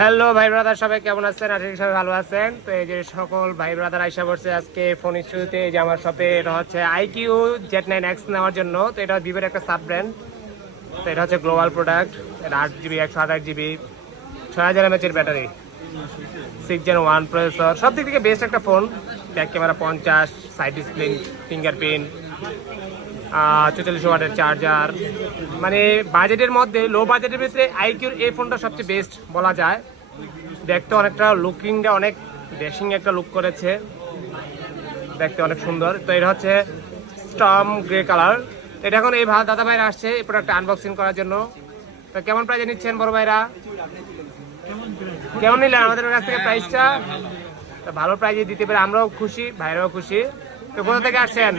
Hello ভাই brother, সবাই কেমন আছেন? আশা করি সবাই ভালো আছেন। তো এই যে সকল ভাই ব্রাদার আইসা পড়ছে আজকে ফোন ইস্যুতে, যে আমার শপে এটা হচ্ছে Iqoo z9x নেওয়ার জন্য। তো এটা ভিভোর একটা সাব ব্র্যান্ড। তো এটা হচ্ছে গ্লোবাল প্রোডাক্ট। এটা 8GB 128GB 6000 mAh এর ব্যাটারি, 6 Gen 1 প্রসেসর, সব দিক থেকে বেস্ট একটা phone. Back camera 50, side display, fingerprint, 44 ওয়াটের চার্জার। মানে বাজেটের মধ্যে, লো বাজেটের ভিতরে Iqooর এই ফোনটা সবচেয়ে বেস্ট বলা যায়। দেখতে অনেকটা লুকিংটা অনেক ড্যাশিং একটা লুক করেছে, দেখতে অনেক সুন্দর। তো এটা হচ্ছে স্টর্ম গ্রে কালার। এটা এখন এই দাদা ভাইরা আসছে এই প্রোডাক্টটা আনবক্সিং করার জন্য। তো কেমন প্রাইজে নিচ্ছেন বড় ভাইরা? কেমন নিলেন আমাদের কাছ থেকে প্রাইসটা? তো ভালো প্রাইজে দিতে পারে, আমরাও খুশি, ভাইরাও খুশি। তো কোথা থেকে আসছেন?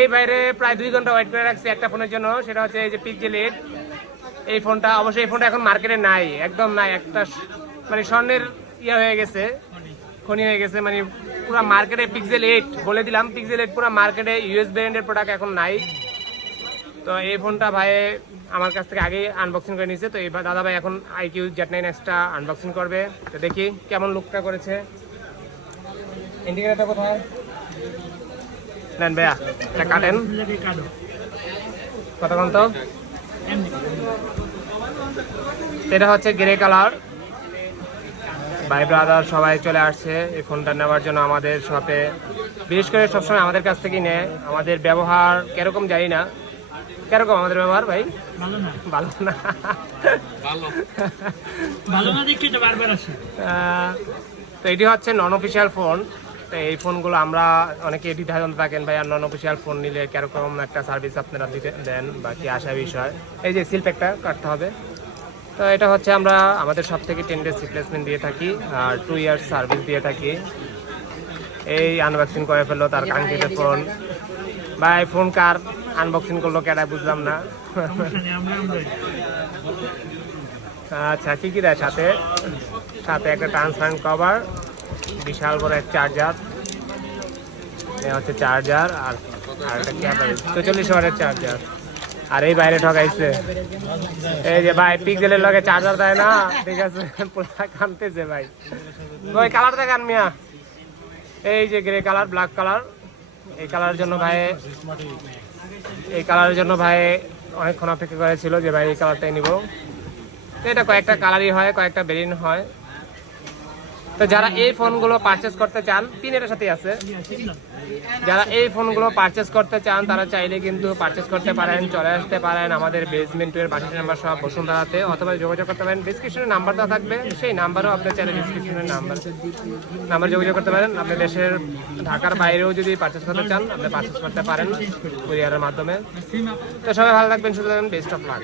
এই বাইরে প্রায় 2 ঘন্টা ওয়েট করে রাখছি একটা ফোনের জন্য, সেটা হচ্ছে এই যে পিক্সেল 8 এই ফোনটা। অবশ্যই এই ফোনটা এখন মার্কেটে নাই, একদম নাই। একটা মানে স্বর্ণের ইয়ে হয়ে গেছে, খনি হয়ে গেছে। মানে পুরো মার্কেটে পিক্সেল 8 বলে দিলাম, পিক্সেল 8 পুরো মার্কেটে ইউএস ব্র্যান্ডের প্রোডাক্ট এখন নাই। তো এই ফোনটা ভাই আমার কাছ থেকে আগেই আনবক্সিং করে নিয়েছে। তো এই দাদা ভাই এখন Iqoo z9xটা আনবক্সিং করবে। তো দেখি কেমন লুকটা করেছে। ইন্ডিকেটরটা কোথায় নেন ভাইয়া? এটা কাটেন কতক্ষণ। তো এটা হচ্ছে গ্রে কালার। ভাই ব্রাদার সবাই চলে আসছে এই ফোনটা নেওয়ার জন্য আমাদের শপে। বিশেষ করে সবসময় আমাদের কাছ থেকেই নেয়। আমাদের ব্যবহার কিরকম জানি না, কিরকম আমাদের ব্যবহার ভাই? ভালো না, তো এটি হচ্ছে নন অফিসিয়াল ফোন। তো এই ফোনগুলো আমরা অনেকে দ্বিধাদ্বন্দ্বে থাকেন ভাই, আর নন অফিসিয়াল ফোন নিলে কিরকম একটা সার্ভিস আপনারা দিতে দেন বা কি আসা বিষয়। এই যে সিল প্যাকটা কাটতে হবে। তো এটা হচ্ছে আমরা আমাদের সব থেকে 10 days রিপ্লেসমেন্ট দিয়ে থাকি আর 2 years সার্ভিস দিয়ে থাকি। এই আনবক্সিং করে ফেললো তার কাঙ্ক্ষিত ফোন। ভাই ফোন কার আনবক্সিং করলো কেটা বুঝলাম না। আচ্ছা, কি কি দেয় সাথে? সাথে একটা ট্রান্সপারেন্ট কভার, বিশাল বড় এক চার্জার, হচ্ছে চার্জার, আর একটা ক্যামেরা 44 ওয়াটের চার্জার। আর এই বাইরে ঠকাইছে এই যে ভাই, পিক্সেলের লগে চার্জার দেয় না, ঠিক আছে? পুরা কানতেছে ভাই। ওই কালার দেখান মিয়া, এই যে গ্রে কালার, ব্ল্যাক কালার। এই কালারের জন্য ভাই অনেকক্ষণ অপেক্ষা করেছিল যে ভাই এই কালারটাই নিব। তো এটা কয়েকটা কালারই হয়, কয়েকটা ভেরিয়েন্ট হয়। তো যারা এই ফোনগুলো পারচেস করতে চান, পিনের সাথে আছে, যারা এই ফোনগুলো পারচেস করতে চান তারা চাইলে কিন্তু পারচেস করতে পারেন, চলে আসতে পারেন আমাদের বেসমেন্টের 22 নম্বর সব বসুন্ধরাতে, অথবা যোগাযোগ করতে পারেন। ডিসক্রিপশনে নাম্বার দেওয়া থাকবে, সেই নাম্বারও আপনি চাইলে ডিসক্রিপশনের নাম্বার যোগাযোগ করতে পারেন। আপনি দেশের ঢাকার বাইরেও যদি পারচেস করতে চান আপনি পারচেস করতে পারেন কুরিয়ারের মাধ্যমে। তো সবাই ভালো থাকবেন, সুস্থ থাকবেন, বেস্ট অফ লাক।